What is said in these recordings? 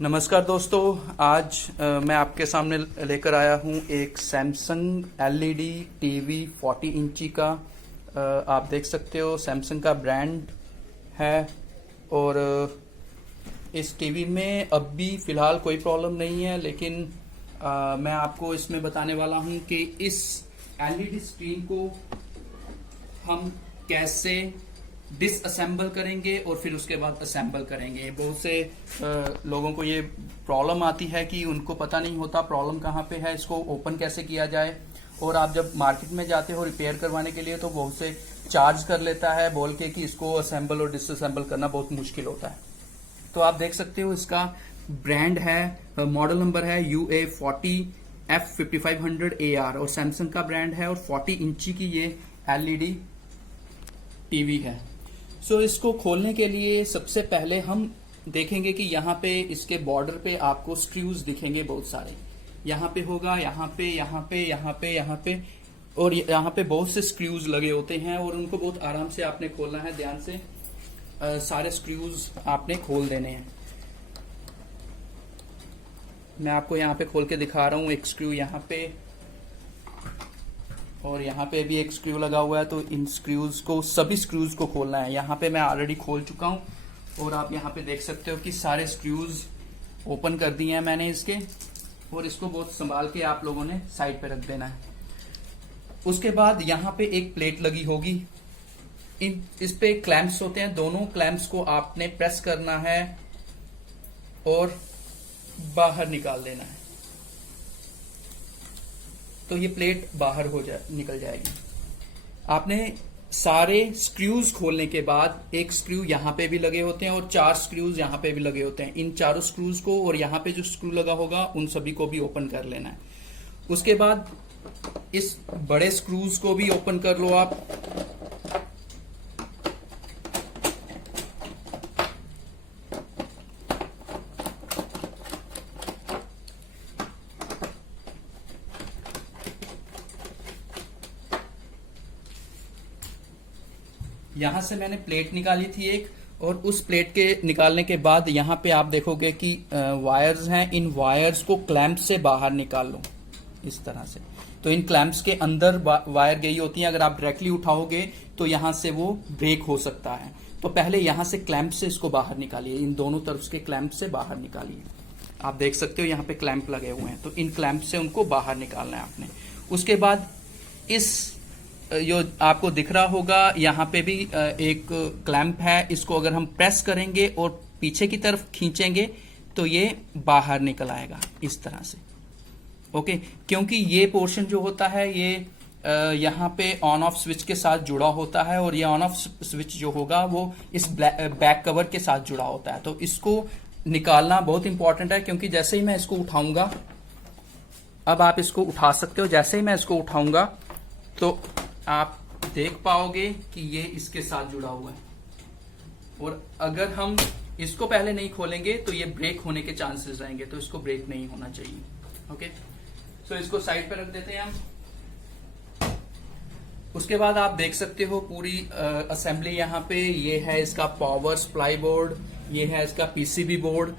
नमस्कार दोस्तों। आज मैं आपके सामने लेकर आया हूं एक सैमसंग एलईडी टीवी 40 इंची का। आप देख सकते हो सैमसंग का ब्रांड है। और इस टीवी में अब भी फ़िलहाल कोई प्रॉब्लम नहीं है, लेकिन मैं आपको इसमें बताने वाला हूं कि इस एलईडी स्क्रीन को हम कैसे डिसअसेंबल करेंगे और फिर उसके बाद असेंबल करेंगे। बहुत से लोगों को ये प्रॉब्लम आती है कि उनको पता नहीं होता प्रॉब्लम कहाँ पे है, इसको ओपन कैसे किया जाए। और आप जब मार्केट में जाते हो रिपेयर करवाने के लिए तो बहुत से चार्ज कर लेता है बोल के कि इसको असेंबल और डिसअसेंबल करना बहुत मुश्किल होता है। तो आप देख सकते हो इसका ब्रांड है, मॉडल नंबर है UA40F5500AR और सैमसंग का ब्रांड है और 40 इंची की ये एलईडी टीवी है। सो इसको खोलने के लिए सबसे पहले हम देखेंगे कि यहाँ पे इसके बॉर्डर पे आपको स्क्रूज दिखेंगे बहुत सारे। यहाँ पे होगा, यहाँ पे, यहाँ पे, यहाँ पे, यहाँ पे और यहाँ पे बहुत से स्क्रूज लगे होते हैं और उनको बहुत आराम से आपने खोलना है। ध्यान से सारे स्क्रूज आपने खोल देने हैं। मैं आपको यहाँ पे खोल के दिखा रहा हूँ। एक स्क्रू यहाँ पे और यहाँ पे भी एक स्क्रू लगा हुआ है, तो इन स्क्रूज को, सभी स्क्रूज को खोलना है। यहाँ पे मैं ऑलरेडी खोल चुका हूँ और आप यहाँ पे देख सकते हो कि सारे स्क्रूज ओपन कर दिए हैं मैंने इसके। और इसको बहुत संभाल के आप लोगों ने साइड पे रख देना है। उसके बाद यहाँ पे एक प्लेट लगी होगी, इस पे क्लैंप्स होते हैं। दोनों क्लैंप्स को आपने प्रेस करना है और बाहर निकाल देना है, तो ये प्लेट बाहर निकल जाएगी। आपने सारे स्क्रूज खोलने के बाद एक स्क्रू यहाँ पे भी लगे होते हैं और 4 स्क्रूज यहाँ पे भी लगे होते हैं। इन चारों स्क्रूज को और यहाँ पे जो स्क्रू लगा होगा उन सभी को भी ओपन कर लेना है। उसके बाद इस बड़े स्क्रूज को भी ओपन कर लो आप। यहां से मैंने प्लेट निकाली थी एक, और उस प्लेट के निकालने के बाद यहाँ पे आप देखोगे कि वायर्स हैं। इन वायर्स को क्लैंप से बाहर निकाल लो इस तरह से। तो इन क्लैंप्स के अंदर वायर गई होती है। अगर आप डायरेक्टली उठाओगे तो यहां से वो ब्रेक हो सकता है। तो पहले यहां से क्लैंप से इसको बाहर निकालिए, इन दोनों तरफ के क्लैंप से बाहर निकालिए। आप देख सकते हो यहाँ पे क्लैंप लगे हुए हैं, तो इन क्लैंप से उनको बाहर निकालना है आपने। उसके बाद इस जो आपको दिख रहा होगा यहाँ पे भी एक क्लैंप है। इसको अगर हम प्रेस करेंगे और पीछे की तरफ खींचेंगे तो ये बाहर निकल आएगा इस तरह से। ओके, क्योंकि ये पोर्शन जो होता है ये यहाँ पे ऑन ऑफ स्विच के साथ जुड़ा होता है और ये ऑन ऑफ स्विच जो होगा वो इस बैक कवर के साथ जुड़ा होता है। तो इसको निकालना बहुत इंपॉर्टेंट है, क्योंकि जैसे ही मैं इसको उठाऊंगा, अब आप इसको उठा सकते हो। जैसे ही मैं इसको उठाऊंगा तो आप देख पाओगे कि ये इसके साथ जुड़ा हुआ है। और अगर हम इसको पहले नहीं खोलेंगे तो ये ब्रेक होने के चांसेस रहेंगे, तो इसको ब्रेक नहीं होना चाहिए। ओके, सो इसको साइड पे रख देते हैं हम। उसके बाद आप देख सकते हो पूरी असेंबली यहाँ पे। ये है इसका पावर सप्लाई बोर्ड, ये है इसका पीसीबी बोर्ड।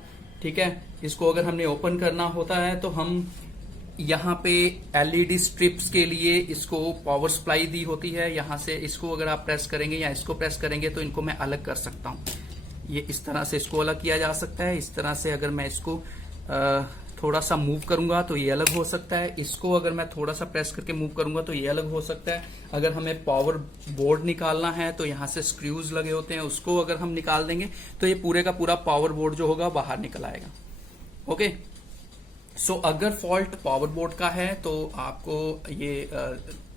ठीक है, इसको अगर हमने ओपन करना होता है तो हम यहाँ पे एलईडी स्ट्रिप्स के लिए इसको पावर सप्लाई दी होती है। यहाँ से इसको अगर आप प्रेस करेंगे या इसको प्रेस करेंगे तो इनको मैं अलग कर सकता हूँ। ये इस तरह से इसको अलग किया जा सकता है। इस तरह से अगर मैं इसको थोड़ा सा मूव करूंगा तो ये अलग हो सकता है। इसको अगर मैं थोड़ा सा प्रेस करके मूव करूंगा तो ये अलग हो सकता है। अगर हमें पावर बोर्ड निकालना है तो यहाँ से स्क्रूज लगे होते हैं, उसको अगर हम निकाल देंगे तो ये पूरे का पूरा पावर बोर्ड जो होगा बाहर निकल आएगा। ओके, सो अगर फॉल्ट पावर बोर्ड का है तो आपको ये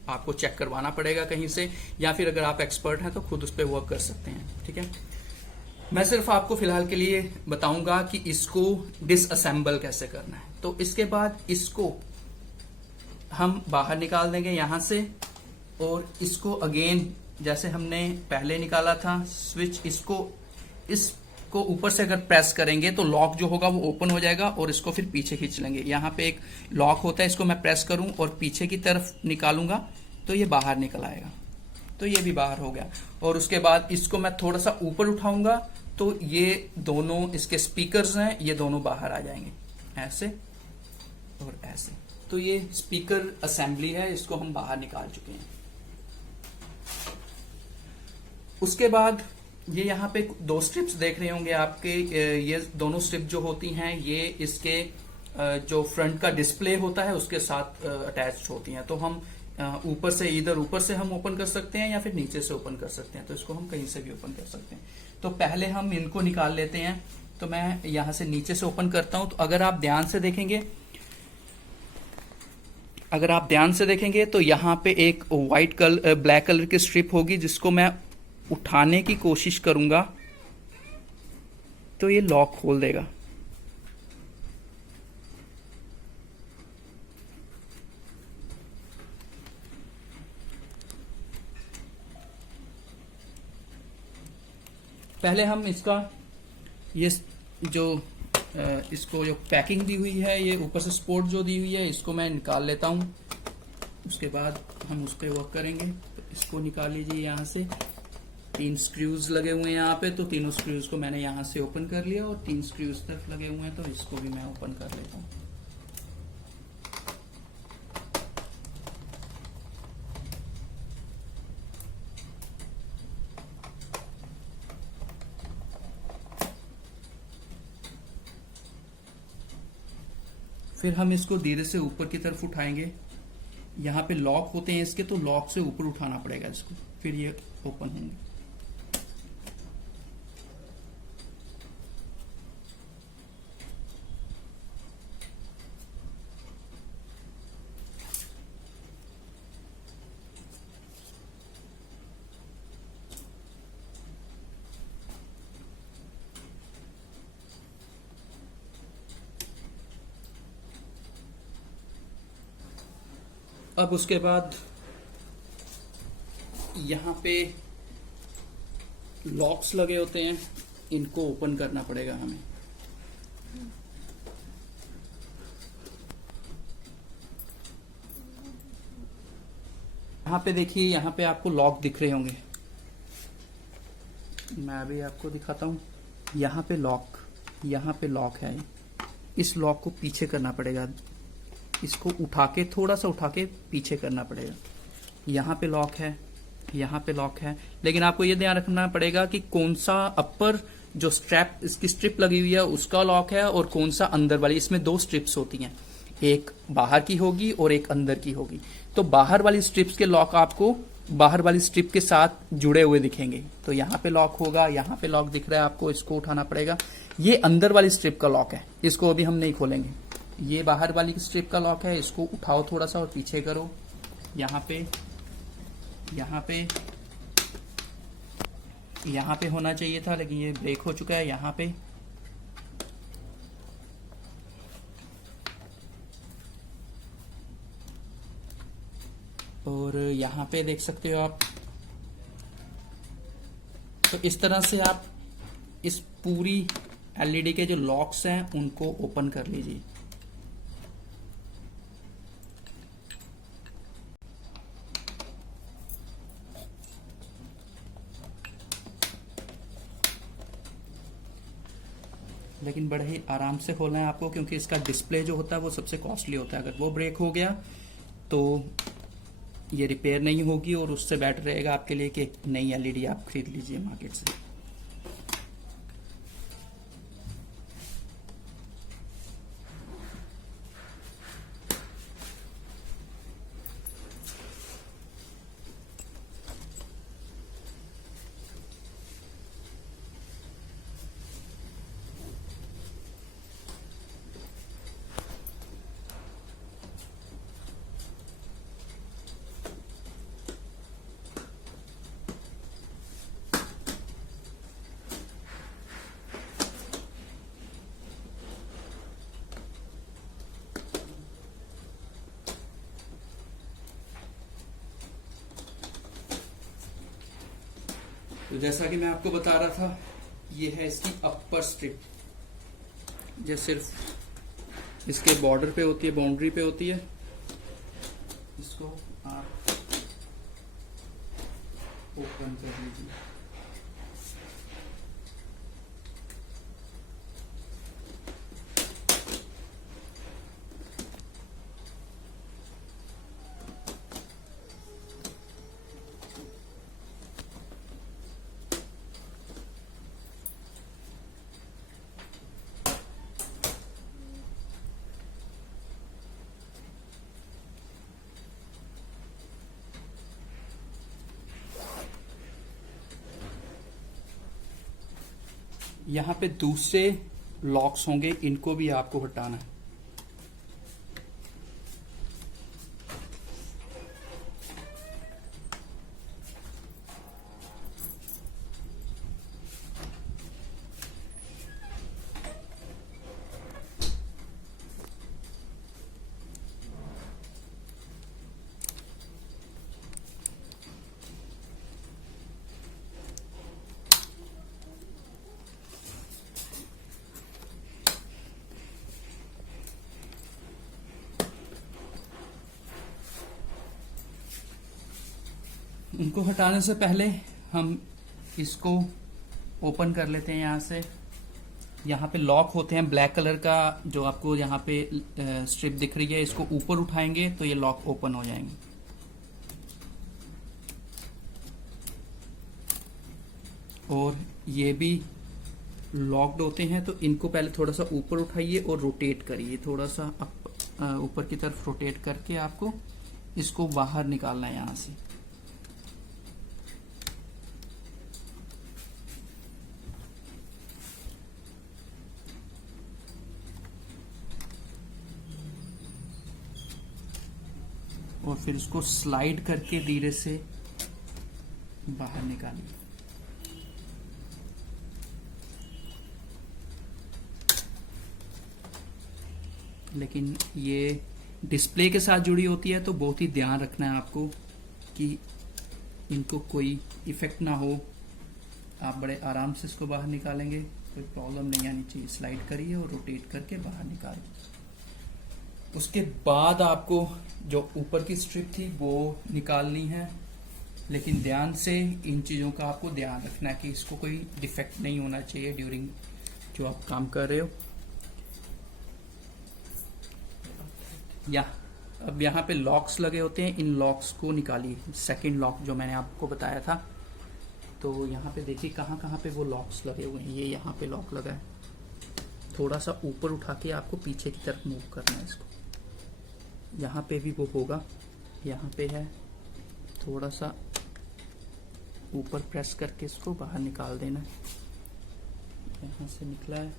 आपको चेक करवाना पड़ेगा कहीं से, या फिर अगर आप एक्सपर्ट हैं तो खुद उस पर वर्क कर सकते हैं। ठीक है, मैं सिर्फ आपको फिलहाल के लिए बताऊंगा कि इसको डिसअसेंबल कैसे करना है। तो इसके बाद इसको हम बाहर निकाल देंगे यहां से, और इसको अगेन जैसे हमने पहले निकाला था स्विच, इसको ऊपर से अगर प्रेस करेंगे तो लॉक जो होगा वो ओपन हो जाएगा और इसको फिर पीछे खींच लेंगे। यहाँ पे एक लॉक होता है, इसको मैं प्रेस करूं और पीछे की तरफ निकालूंगा तो ये बाहर निकल आएगा। तो ये भी बाहर हो गया। और उसके बाद इसको मैं थोड़ा सा ऊपर उठाऊंगा तो ये दोनों इसके स्पीकर्स हैं, ये दोनों बाहर आ जाएंगे ऐसे और ऐसे। तो ये स्पीकर असेंबली है, इसको हम बाहर निकाल चुके हैं। उसके बाद ये यहाँ पे दो स्ट्रिप्स देख रहे होंगे आपके, ये दोनों स्ट्रिप जो होती हैं ये इसके जो फ्रंट का डिस्प्ले होता है उसके साथ अटैच्ड होती हैं। तो हम ऊपर से, इधर ऊपर से हम ओपन कर सकते हैं या फिर नीचे से ओपन कर सकते हैं, तो इसको हम कहीं से भी ओपन कर सकते हैं। तो पहले हम इनको निकाल लेते हैं। तो मैं यहां से नीचे से ओपन करता हूं। तो अगर आप ध्यान से देखेंगे तो यहाँ पे एक ब्लैक कलर की स्ट्रिप होगी, जिसको मैं उठाने की कोशिश करूंगा तो ये लॉक खोल देगा। पहले हम इसका ये जो इसको जो पैकिंग दी हुई है, ये ऊपर से सपोर्ट जो दी हुई है, इसको मैं निकाल लेता हूं। उसके बाद हम उस पर वर्क करेंगे। तो इसको निकाल लीजिए। यहाँ से 3 स्क्रूज लगे हुए हैं यहाँ पे, तो तीनों स्क्रूज को मैंने यहाँ से ओपन कर लिया और 3 स्क्रूज तरफ लगे हुए हैं, तो इसको भी मैं ओपन कर लेता हूँ। फिर हम इसको धीरे से ऊपर की तरफ उठाएंगे। यहाँ पे लॉक होते हैं इसके, तो लॉक से ऊपर उठाना पड़ेगा इसको, फिर ये ओपन होंगे। अब उसके बाद यहाँ पे लॉक्स लगे होते हैं, इनको ओपन करना पड़ेगा हमें। यहाँ पे देखिए, यहाँ पे आपको लॉक दिख रहे होंगे, मैं अभी आपको दिखाता हूँ। यहाँ पे लॉक है। इस लॉक को पीछे करना पड़ेगा, इसको उठा के, थोड़ा सा उठा के पीछे करना पड़ेगा। यहाँ पे लॉक है, यहाँ पे लॉक है, लेकिन आपको ये ध्यान रखना पड़ेगा कि कौन सा अपर जो इसकी स्ट्रिप लगी हुई है उसका लॉक है और कौन सा अंदर वाली। इसमें 2 स्ट्रिप्स होती हैं, एक बाहर की होगी और एक अंदर की होगी। तो बाहर वाली स्ट्रिप्स के लॉक आपको बाहर वाली स्ट्रिप के साथ जुड़े हुए दिखेंगे। तो यहाँ पे लॉक होगा, यहाँ पे लॉक दिख रहा है आपको, इसको उठाना पड़ेगा। ये अंदर वाली स्ट्रिप का लॉक है, इसको अभी हम नहीं खोलेंगे। ये बाहर वाली स्ट्रिप का लॉक है, इसको उठाओ थोड़ा सा और पीछे करो। यहाँ पे होना चाहिए था, लेकिन ये ब्रेक हो चुका है। यहाँ पे और यहाँ पे देख सकते हो आप। तो इस तरह से आप इस पूरी एलईडी के जो लॉक्स हैं उनको ओपन कर लीजिए। लेकिन बड़े ही आराम से खोलना है आपको, क्योंकि इसका डिस्प्ले जो होता है वो सबसे कॉस्टली होता है। अगर वो ब्रेक हो गया तो ये रिपेयर नहीं होगी और उससे बेटर रहेगा आपके लिए कि नई एलईडी आप खरीद लीजिए मार्केट से। तो जैसा कि मैं आपको बता रहा था, ये है इसकी अपर स्ट्रिप, जो सिर्फ इसके बॉर्डर पे होती है, बाउंड्री पे होती है। इसको आप ओपन कर लीजिए। यहाँ पे दूसरे लॉक्स होंगे, इनको भी आपको हटाना है। इनको हटाने से पहले हम इसको ओपन कर लेते हैं। यहाँ से यहाँ पे लॉक होते हैं ब्लैक कलर का, जो आपको यहाँ पे स्ट्रिप दिख रही है, इसको ऊपर उठाएंगे तो ये लॉक ओपन हो जाएंगे। और ये भी लॉक्ड होते हैं, तो इनको पहले थोड़ा सा ऊपर उठाइए और रोटेट करिए, थोड़ा सा ऊपर की तरफ रोटेट करके आपको इसको बाहर निकालना है यहाँ से। और फिर इसको स्लाइड करके धीरे से बाहर निकालिए। लेकिन ये डिस्प्ले के साथ जुड़ी होती है, तो बहुत ही ध्यान रखना है आपको कि इनको कोई इफेक्ट ना हो। आप बड़े आराम से इसको बाहर निकालेंगे, कोई प्रॉब्लम नहीं आनी चाहिए। स्लाइड करिए और रोटेट करके बाहर निकालिए। उसके बाद आपको जो ऊपर की स्ट्रिप थी वो निकालनी है, लेकिन ध्यान से इन चीज़ों का आपको ध्यान रखना है कि इसको कोई डिफेक्ट नहीं होना चाहिए ड्यूरिंग जो आप काम कर रहे हो। या अब यहाँ पे लॉक्स लगे होते हैं, इन लॉक्स को निकालिए। सेकंड लॉक जो मैंने आपको बताया था, तो यहाँ पे देखिए कहाँ कहाँ पे वो लॉक्स लगे हुए हैं। ये यहाँ पे लॉक लगा है, थोड़ा सा ऊपर उठा के आपको पीछे की तरफ मूव करना है इसको। यहाँ पे भी वो होगा, यहाँ पे है, थोड़ा सा ऊपर प्रेस करके इसको बाहर निकाल देना। यहाँ से निकला है,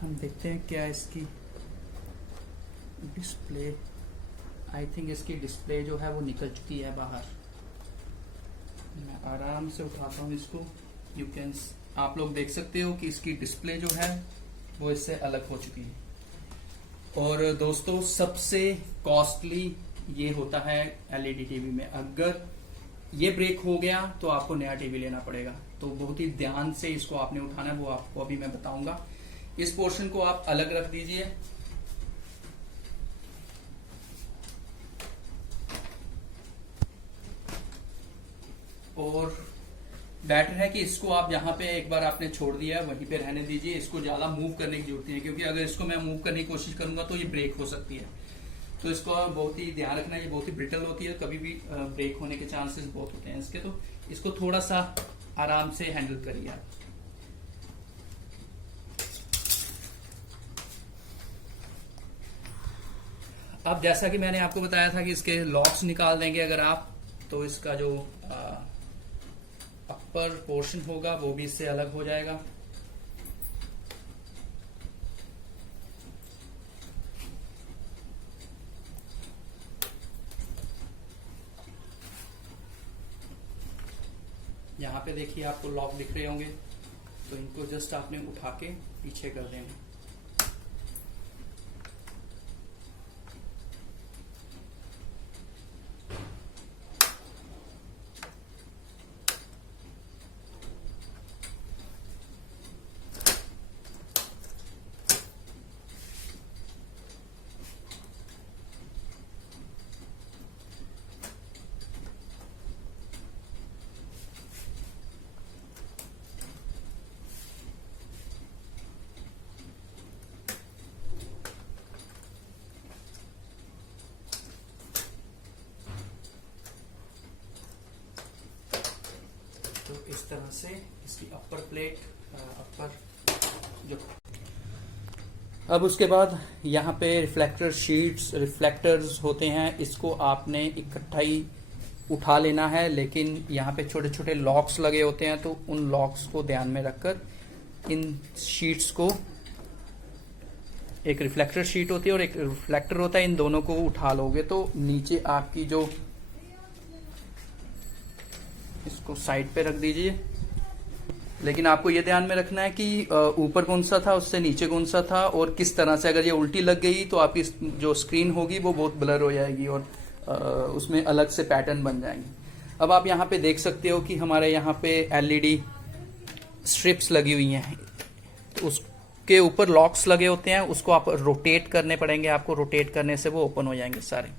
हम देखते हैं क्या इसकी डिस्प्ले। आई थिंक इसकी डिस्प्ले जो है वो निकल चुकी है बाहर। मैं आराम से उठाता हूँ इसको, यू कैन, आप लोग देख सकते हो कि इसकी डिस्प्ले जो है वो इससे अलग हो चुकी है। और दोस्तों सबसे कॉस्टली ये होता है एलईडी टीवी में। अगर ये ब्रेक हो गया तो आपको नया टीवी लेना पड़ेगा, तो बहुत ही ध्यान से इसको आपने उठाना है, वो आपको अभी मैं बताऊंगा। इस पोर्शन को आप अलग रख दीजिए। और बेटर है कि इसको आप यहाँ पे एक बार आपने छोड़ दिया वहीं पे रहने दीजिए, इसको ज्यादा मूव करने की जरूरत नहीं है, क्योंकि अगर इसको मैं मूव करने की कोशिश करूंगा तो ये ब्रेक हो सकती है। तो इसको बहुत ही ध्यान रखना है, ये बहुत ही ब्रिटल होती है, कभी भी ब्रेक होने के चांसेस बहुत होते हैं इसके। तो इसको थोड़ा सा आराम से हैंडल करिए आप। अब जैसा कि मैंने आपको बताया था कि इसके लॉक्स निकाल देंगे अगर आप, तो इसका जो अपर पोर्शन होगा वो भी इससे अलग हो जाएगा। यहाँ पे देखिए आपको लॉक दिख रहे होंगे, तो इनको जस्ट आपने उठा के पीछे कर देना। तो इस तरह से इसकी अपर प्लेट, अपर जो अब उसके बाद यहाँ पे रिफ्लेक्टर शीट्स, रिफ्लेक्टर्स होते हैं, इसको आपने इकट्ठा ही उठा लेना है, लेकिन यहाँ पे छोटे छोटे लॉक्स लगे होते हैं, तो उन लॉक्स को ध्यान में रखकर इन शीट्स को, एक रिफ्लेक्टर शीट होती है और एक रिफ्लेक्टर होता है, इन दोनों को उठा लोगे तो नीचे आपकी जो, इसको साइड पे रख दीजिए। लेकिन आपको ये ध्यान में रखना है कि ऊपर कौन सा था, उससे नीचे कौन सा था, और किस तरह से, अगर ये उल्टी लग गई तो आपकी जो स्क्रीन होगी वो बहुत ब्लर हो जाएगी और उसमें अलग से पैटर्न बन जाएंगे। अब आप यहाँ पे देख सकते हो कि हमारे यहाँ पे एलईडी स्ट्रिप्स लगी हुई हैं, तो उसके ऊपर लॉक्स लगे होते हैं, उसको आप रोटेट करने पड़ेंगे, आपको रोटेट करने से वो ओपन हो जाएंगे सारे।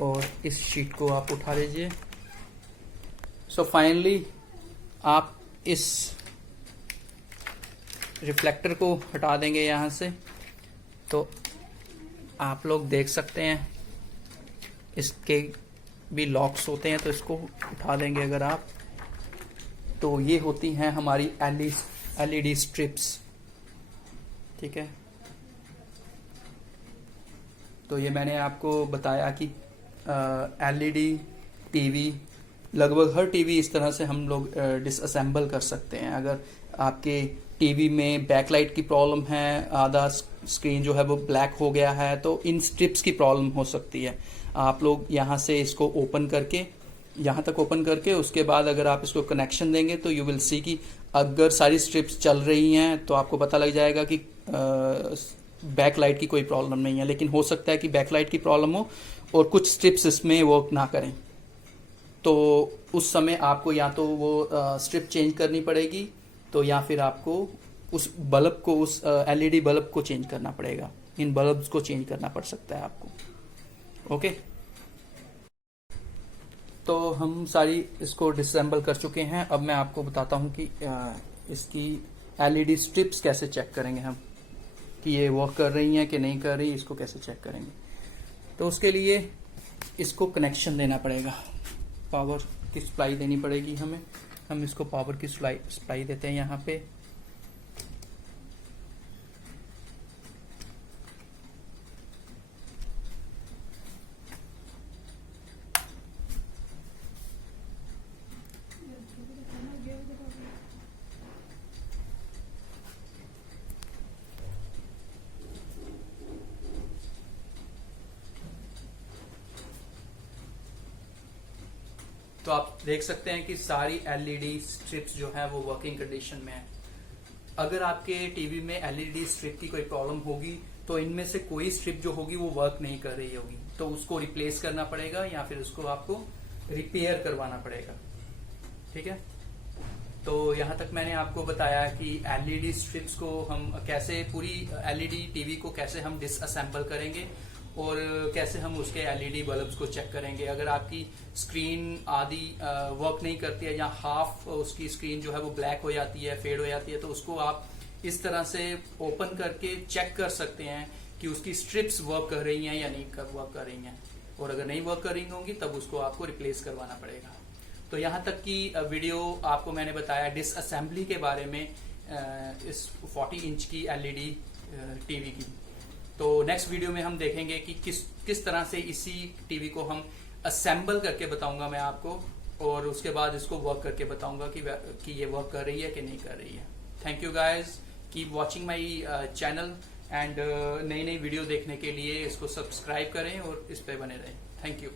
और इस शीट को आप उठा लीजिए। सो फाइनली आप इस रिफ्लेक्टर को हटा देंगे यहाँ से, तो आप लोग देख सकते हैं इसके भी लॉक्स होते हैं, तो इसको उठा देंगे अगर आप, तो ये होती हैं हमारी एलईडी स्ट्रिप्स। ठीक है, तो ये मैंने आपको बताया कि एलईडी टीवी, लगभग हर टीवी इस तरह से हम लोग डिसअसेंबल कर सकते हैं। अगर आपके टीवी में बैकलाइट की प्रॉब्लम है, आधा स्क्रीन जो है वो ब्लैक हो गया है, तो इन स्ट्रिप्स की प्रॉब्लम हो सकती है। आप लोग यहाँ से इसको ओपन करके, यहाँ तक ओपन करके, उसके बाद अगर आप इसको कनेक्शन देंगे तो यू विल सी कि अगर सारी स्ट्रिप्स चल रही हैं तो आपको पता लग जाएगा कि बैकलाइट की कोई प्रॉब्लम नहीं है। लेकिन हो सकता है कि बैकलाइट की प्रॉब्लम हो और कुछ स्ट्रिप्स इसमें वर्क ना करें, तो उस समय आपको या तो वो स्ट्रिप चेंज करनी पड़ेगी, तो या फिर आपको उस बल्ब को, उस एलईडी बल्ब को चेंज करना पड़ेगा। इन बल्ब्स को चेंज करना पड़ सकता है आपको। ओके, तो हम सारी इसको डिसअसेंबल कर चुके हैं। अब मैं आपको बताता हूँ कि इसकी एलईडी स्ट्रिप्स कैसे चेक करेंगे हम, कि ये वर्क कर रही हैं कि नहीं कर रही, इसको कैसे चेक करेंगे। तो उसके लिए इसको कनेक्शन देना पड़ेगा, पावर की सप्लाई देनी पड़ेगी हमें। हम इसको पावर की सप्लाई देते हैं यहाँ पे। तो आप देख सकते हैं कि सारी एलईडी स्ट्रिप्स जो है वो वर्किंग कंडीशन में है। अगर आपके टीवी में एलईडी स्ट्रिप की कोई प्रॉब्लम होगी तो इनमें से कोई स्ट्रिप जो होगी वो वर्क नहीं कर रही होगी, तो उसको रिप्लेस करना पड़ेगा या फिर उसको आपको रिपेयर करवाना पड़ेगा। ठीक है, तो यहाँ तक मैंने आपको बताया कि एलईडी स्ट्रिप्स को हम कैसे, पूरी एलईडी टीवी को कैसे हम डिसअसेंबल करेंगे और कैसे हम उसके एलईडी बल्ब्स को चेक करेंगे। अगर आपकी स्क्रीन आधी वर्क नहीं करती है या हाफ उसकी स्क्रीन जो है वो ब्लैक हो जाती है, फेड हो जाती है, तो उसको आप इस तरह से ओपन करके चेक कर सकते हैं कि उसकी स्ट्रिप्स वर्क कर रही हैं या नहीं वर्क कर रही हैं। और अगर नहीं वर्क कर रही होंगी तब उसको आपको रिप्लेस करवाना पड़ेगा। तो यहाँ तक की वीडियो आपको मैंने बताया डिसअसेंबली के बारे में इस 40 इंच की एलईडी टीवी की। तो नेक्स्ट वीडियो में हम देखेंगे कि किस तरह से इसी टीवी को हम असेंबल करके बताऊंगा मैं आपको, और उसके बाद इसको वर्क करके बताऊंगा कि ये वर्क कर रही है कि नहीं कर रही है। Thank you guys, keep watching my channel and नई नई वीडियो देखने के लिए इसको सब्सक्राइब करें और इस पे बने रहें। Thank you.